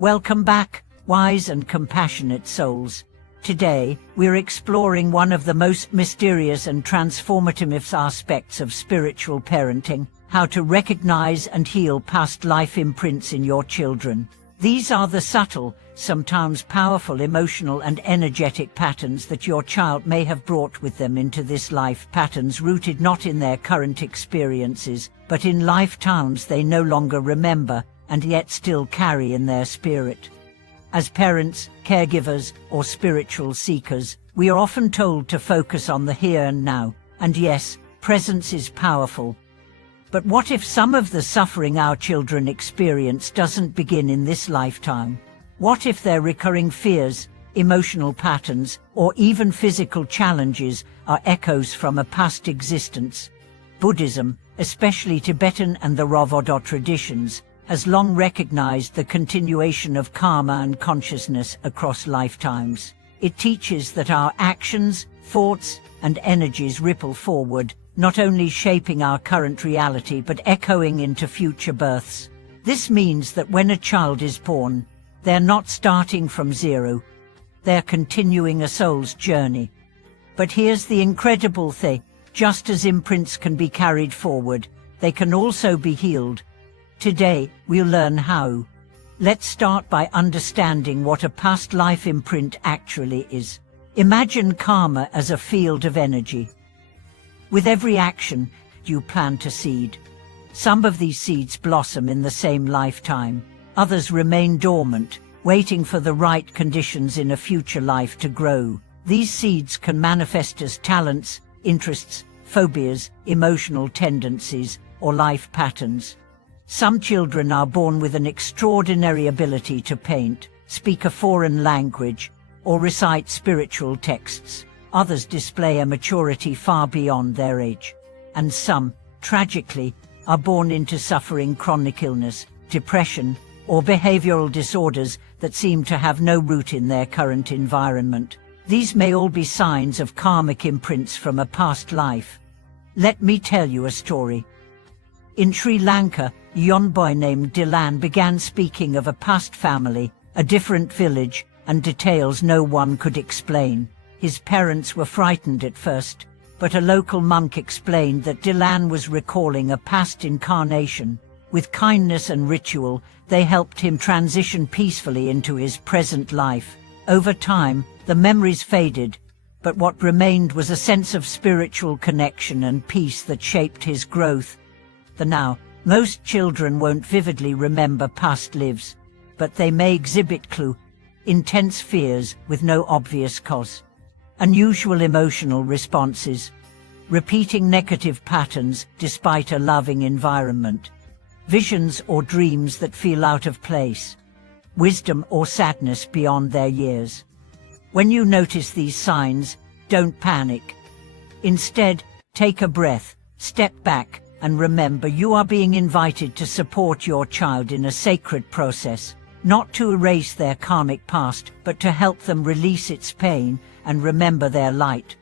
Welcome back, wise and compassionate souls. Today, we're exploring one of the most mysterious and transformative aspects of spiritual parenting: how to recognize and heal past life imprints in your children. These are the subtle, sometimes powerful emotional and energetic patterns that your child may have brought with them into this life, patterns rooted not in their current experiences, but in lifetimes they no longer remember, and yet still carry in their spirit. As parents, caregivers, or spiritual seekers, we are often told to focus on the here and now, and yes, presence is powerful. But what if some of the suffering our children experience doesn't begin in this lifetime? What if their recurring fears, emotional patterns, or even physical challenges are echoes from a past existence? Buddhism, especially Tibetan and the Theravada traditions, has long recognized the continuation of karma and consciousness across lifetimes. It teaches that our actions, thoughts, and energies ripple forward, not only shaping our current reality but echoing into future births. This means that when a child is born, they're not starting from zero. They're continuing a soul's journey. But here's the incredible thing: just as imprints can be carried forward, they can also be healed. Today, we'll learn how. Let's start by understanding what a past life imprint actually is. Imagine karma as a field of energy. With every action, you plant a seed. Some of these seeds blossom in the same lifetime. Others remain dormant, waiting for the right conditions in a future life to grow. These seeds can manifest as talents, interests, phobias, emotional tendencies, or life patterns. Some children are born with an extraordinary ability to paint, speak a foreign language, or recite spiritual texts. Others display a maturity far beyond their age. And some, tragically, are born into suffering chronic illness, depression, or behavioral disorders that seem to have no root in their current environment. These may all be signs of karmic imprints from a past life. Let me tell you a story. In Sri Lanka, a young boy named Dilan began speaking of a past family, a different village, and details no one could explain. His parents were frightened at first, but a local monk explained that Dilan was recalling a past incarnation. With kindness and ritual, they helped him transition peacefully into his present life. Over time, the memories faded, but what remained was a sense of spiritual connection and peace that shaped his growth. Now, most children won't vividly remember past lives, but they may exhibit intense fears with no obvious cause. Unusual emotional responses, repeating negative patterns despite a loving environment, visions or dreams that feel out of place, wisdom or sadness beyond their years. When you notice these signs, don't panic. Instead, take a breath, step back, and remember you are being invited to support your child in a sacred process, not to erase their karmic past, but to help them release its pain and remember their light.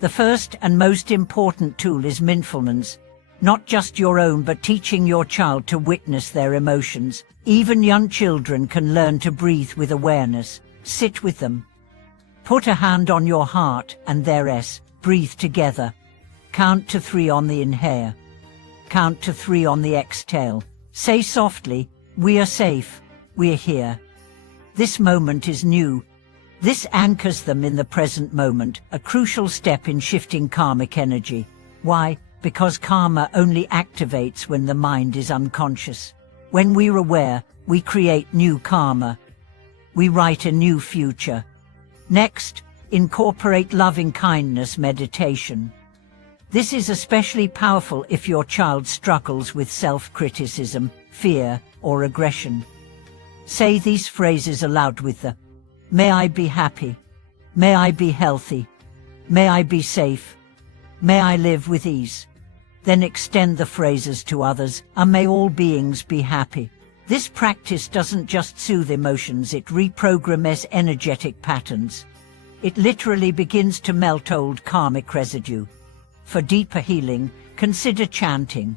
The first and most important tool is mindfulness, not just your own but teaching your child to witness their emotions. Even young children can learn to breathe with awareness. Sit with them. Put a hand on your heart and breathe together. Count to 3 on the inhale. Count to 3 on the exhale. Say softly, "We are safe, we're here." This moment is new. This anchors them in the present moment, a crucial step in shifting karmic energy. Why? Because karma only activates when the mind is unconscious. When we're aware, we create new karma. We write a new future. Next, incorporate loving kindness meditation. This is especially powerful if your child struggles with self-criticism, fear, or aggression. Say these phrases aloud with them. May I be happy. May I be healthy. May I be safe. May I live with ease. Then extend the phrases to others, and may all beings be happy. This practice doesn't just soothe emotions, it reprograms energetic patterns. It literally begins to melt old karmic residue. For deeper healing, consider chanting.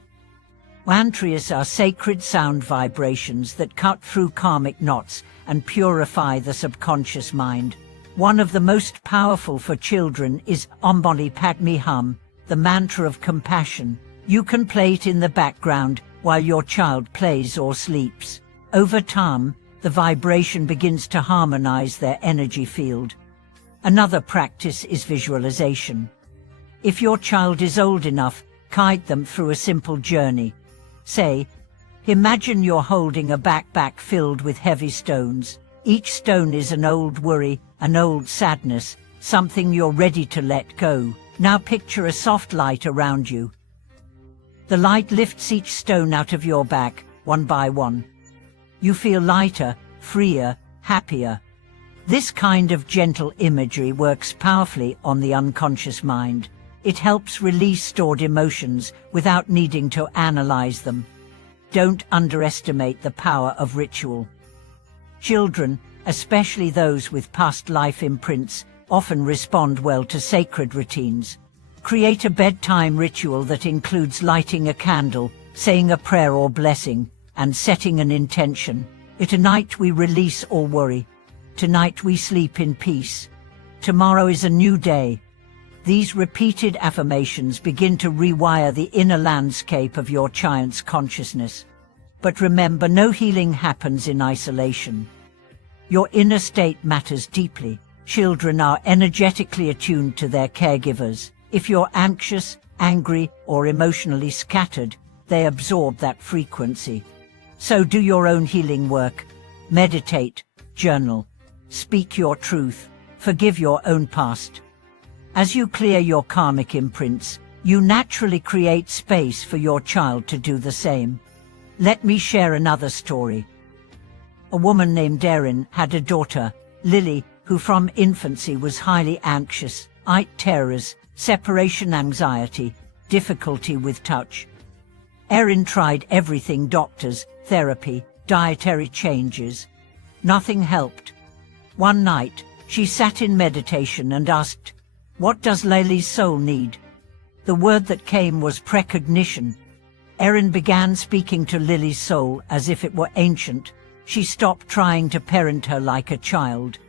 Mantras are sacred sound vibrations that cut through karmic knots and purify the subconscious mind. One of the most powerful for children is Om Mani Padme Hum, the mantra of compassion. You can play it in the background while your child plays or sleeps. Over time, the vibration begins to harmonize their energy field. Another practice is visualization. If your child is old enough, guide them through a simple journey. Say, imagine you're holding a backpack filled with heavy stones. Each stone is an old worry, an old sadness, something you're ready to let go. Now picture a soft light around you. The light lifts each stone out of your back, one by one. You feel lighter, freer, happier. This kind of gentle imagery works powerfully on the unconscious mind. It helps release stored emotions without needing to analyze them. Don't underestimate the power of ritual. Children, especially those with past life imprints, often respond well to sacred routines. Create a bedtime ritual that includes lighting a candle, saying a prayer or blessing, and setting an intention. Tonight we release all worry. Tonight we sleep in peace. Tomorrow is a new day. These repeated affirmations begin to rewire the inner landscape of your child's consciousness. But remember, no healing happens in isolation. Your inner state matters deeply. Children are energetically attuned to their caregivers. If you're anxious, angry, or emotionally scattered, they absorb that frequency. So do your own healing work. Meditate, journal, speak your truth, forgive your own past. As you clear your karmic imprints, you naturally create space for your child to do the same. Let me share another story. A woman named Erin had a daughter, Lily, who from infancy was highly anxious, night terrors, separation anxiety, difficulty with touch. Erin tried everything: doctors, therapy, dietary changes. Nothing helped. One night, she sat in meditation and asked, "What does Lily's soul need?" The word that came was precognition. Erin began speaking to Lily's soul as if it were ancient. She stopped trying to parent her like a child.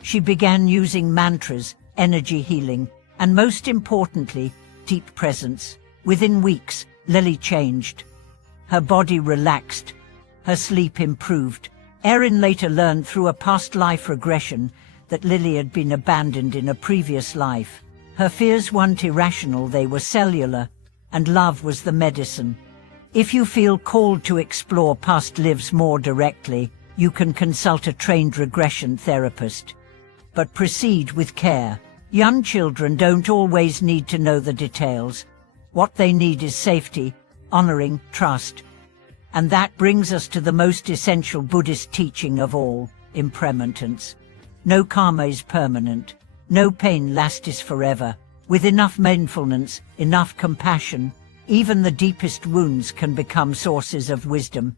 She began using mantras, energy healing, and most importantly, deep presence. Within weeks, Lily changed. Her body relaxed. Her sleep improved. Erin later learned through a past life regression that Lily had been abandoned in a previous life. Her fears weren't irrational, they were cellular, and love was the medicine. If you feel called to explore past lives more directly, you can consult a trained regression therapist. But proceed with care. Young children don't always need to know the details. What they need is safety, honoring, trust. And that brings us to the most essential Buddhist teaching of all, impermanence. No karma is permanent. No pain lasts forever. With enough mindfulness, enough compassion, even the deepest wounds can become sources of wisdom.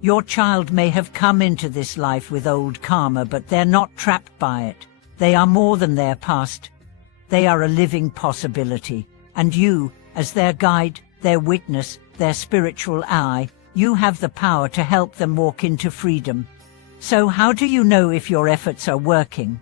Your child may have come into this life with old karma, but they're not trapped by it. They are more than their past. They are a living possibility. And you, as their guide, their witness, their spiritual ally, you have the power to help them walk into freedom. So how do you know if your efforts are working?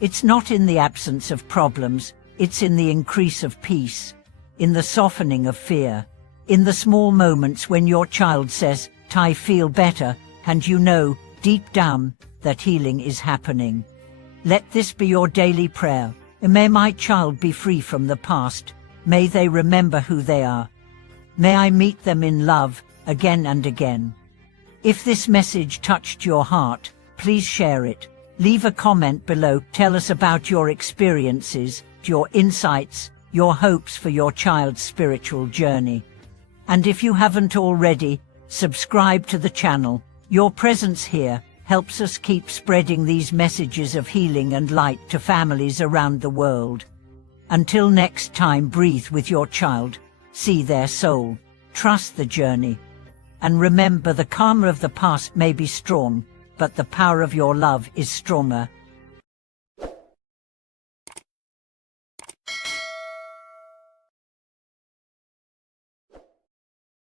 It's not in the absence of problems, it's in the increase of peace, in the softening of fear, in the small moments when your child says, "I feel better," and you know, deep down, that healing is happening. Let this be your daily prayer. May my child be free from the past. May they remember who they are. May I meet them in love, again and again. If this message touched your heart, please share it. Leave a comment below. Tell us about your experiences, your insights, your hopes for your child's spiritual journey. And if you haven't already, subscribe to the channel. Your presence here helps us keep spreading these messages of healing and light to families around the world. Until next time, breathe with your child, see their soul, trust the journey. And remember, the karma of the past may be strong, but the power of your love is stronger.